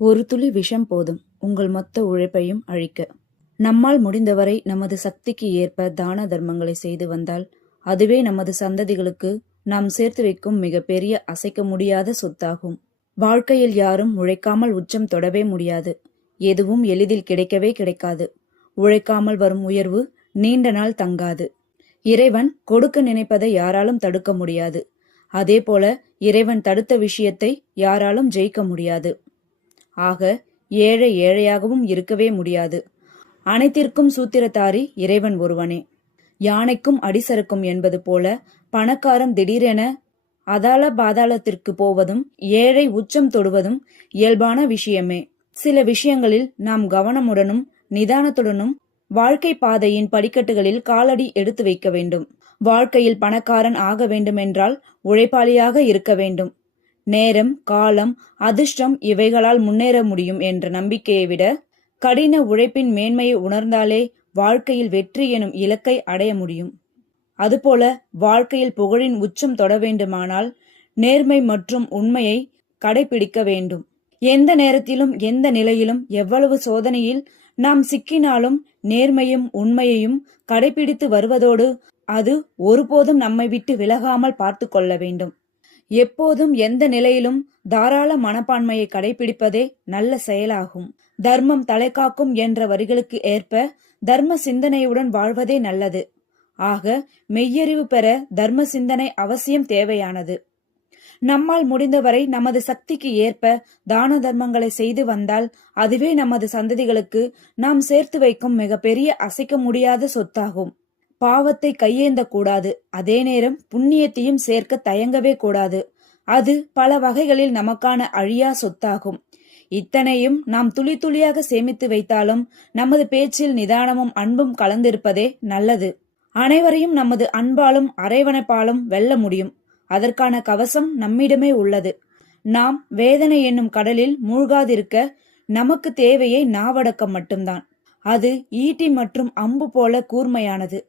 ஒரு துளி விஷம் போதும் உங்கள் மொத்த உழைப்பையும் அழிக்க. நம்மால் முடிந்தவரை நமது சக்திக்கு ஏற்ப தான தர்மங்களை செய்து வந்தால் அதுவே நமது சந்ததிகளுக்கு நாம் சேர்த்து வைக்கும் மிகப்பெரிய அசைக்க முடியாத சொத்தாகும். வாழ்க்கையில் யாரும் உழைக்காமல் உச்சம் தொடவே முடியாது. எதுவும் எளிதில் கிடைக்கவே கிடைக்காது. உழைக்காமல் வரும் உயர்வு நீண்ட நாள் தங்காது. இறைவன் கொடுக்க நினைப்பதை யாராலும் தடுக்க முடியாது. அதே போல இறைவன் தடுத்த விஷயத்தை யாராலும் ஜெயிக்க முடியாது. ஆக ஏழை ஏழையாகவும் இருக்கவே முடியாது. அனைத்திற்கும் சூத்திரதாரி இறைவன் ஒருவனே. யானைக்கும் அடிசறுக்கும் என்பது போல பணக்காரன் திடீரென அதால பாதாளத்திற்கு போவதும் ஏழை உச்சம் தொடுவதும் இயல்பான விஷயமே. சில விஷயங்களில் நாம் கவனமுடனும் நிதானத்துடனும் வாழ்க்கை பாதையின் படிக்கட்டுகளில் காலடி எடுத்து வைக்க வேண்டும். வாழ்க்கையில் பணக்காரன் ஆக வேண்டுமென்றால் உழைப்பாளியாக இருக்க வேண்டும். நேரம், காலம், அதிர்ஷ்டம் இவைகளால் முன்னேற முடியும் என்ற நம்பிக்கையை விட கடின உழைப்பின் மேன்மையை உணர்ந்தாலே வாழ்க்கையில் வெற்றி எனும் இலக்கை அடைய முடியும். அதுபோல வாழ்க்கையில் புகழின் உச்சம் தொட வேண்டுமானால் நேர்மை மற்றும் உண்மையை கடைபிடிக்க வேண்டும். எந்த நேரத்திலும் எந்த நிலையிலும் எவ்வளவு சோதனையில் நாம் சிக்கினாலும் நேர்மையும் உண்மையையும் கடைபிடித்து வருவதோடு அது ஒருபோதும் நம்மை விட்டு விலகாமல் பார்த்து கொள்ள வேண்டும். எப்போதும் எந்த நிலையிலும் தாராள மனப்பான்மையை கடைபிடிப்பதே நல்ல செயலாகும். தர்மம் தலைகாக்கும் என்ற வரிகளுக்கு ஏற்ப தர்ம சிந்தனையுடன் வாழ்வதே நல்லது. ஆக மெய்யறிவு பெற தர்ம சிந்தனை அவசியம் தேவையானது. நம்மால் முடிந்தவரை நமது சக்திக்கு ஏற்ப தான தர்மங்களை செய்து வந்தால் அதுவே நமது சந்ததிகளுக்கு நாம் சேர்த்து வைக்கும் மிகப்பெரிய அசைக்க முடியாத சொத்தாகும். பாவத்தை கையேந்த கூடாது. அதே நேரம் புண்ணியத்தையும் சேர்க்க தயங்கவே கூடாது. அது பல வகைகளில் நமக்கான அழியா சொத்தாகும். இத்தனையும் நாம் துளி துளியாக சேமித்து வைத்தாலும் நமது பேச்சில் நிதானமும் அன்பும் கலந்திருப்பதே நல்லது. அனைவரையும் நமது அன்பாலும் அரவணைப்பாலும் வெல்ல முடியும். அதற்கான கவசம் நம்மிடமே உள்ளது. நாம் வேதனை என்னும் கடலில் மூழ்காதிருக்க நமக்கு தேவையே நாவடக்கம் மட்டும்தான். அது ஈட்டி மற்றும் அம்பு போல கூர்மையானது.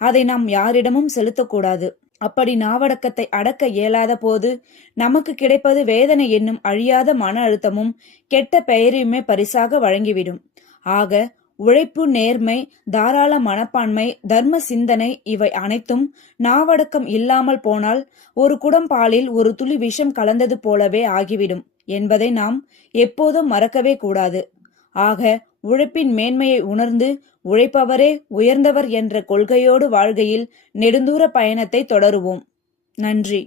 அதை நாம் யாரிடமும் செலுத்தக்கூடாது. அப்படி நாவடக்கத்தை அடக்க இயலாத போது நமக்கு கிடைப்பது வேதனை என்னும் அழியாத மன அழுத்தமும் கெட்ட பெயரையுமே பரிசாக வழங்கிவிடும். ஆக உழைப்பு, நேர்மை, தாராள மனப்பான்மை, தர்ம சிந்தனை இவை அனைத்தும் நாவடக்கம் இல்லாமல் போனால் ஒரு குடம் பாலில் ஒரு துளி விஷம் கலந்தது போலவே ஆகிவிடும் என்பதை நாம் எப்போதும் மறக்கவே கூடாது. ஆக உழைப்பின் மேன்மையை உணர்ந்து உழைப்பவரே உயர்ந்தவர் என்ற கொள்கையோடு வாழ்கையில் நெடுந்தூர பயணத்தை தொடருவோம். நன்றி.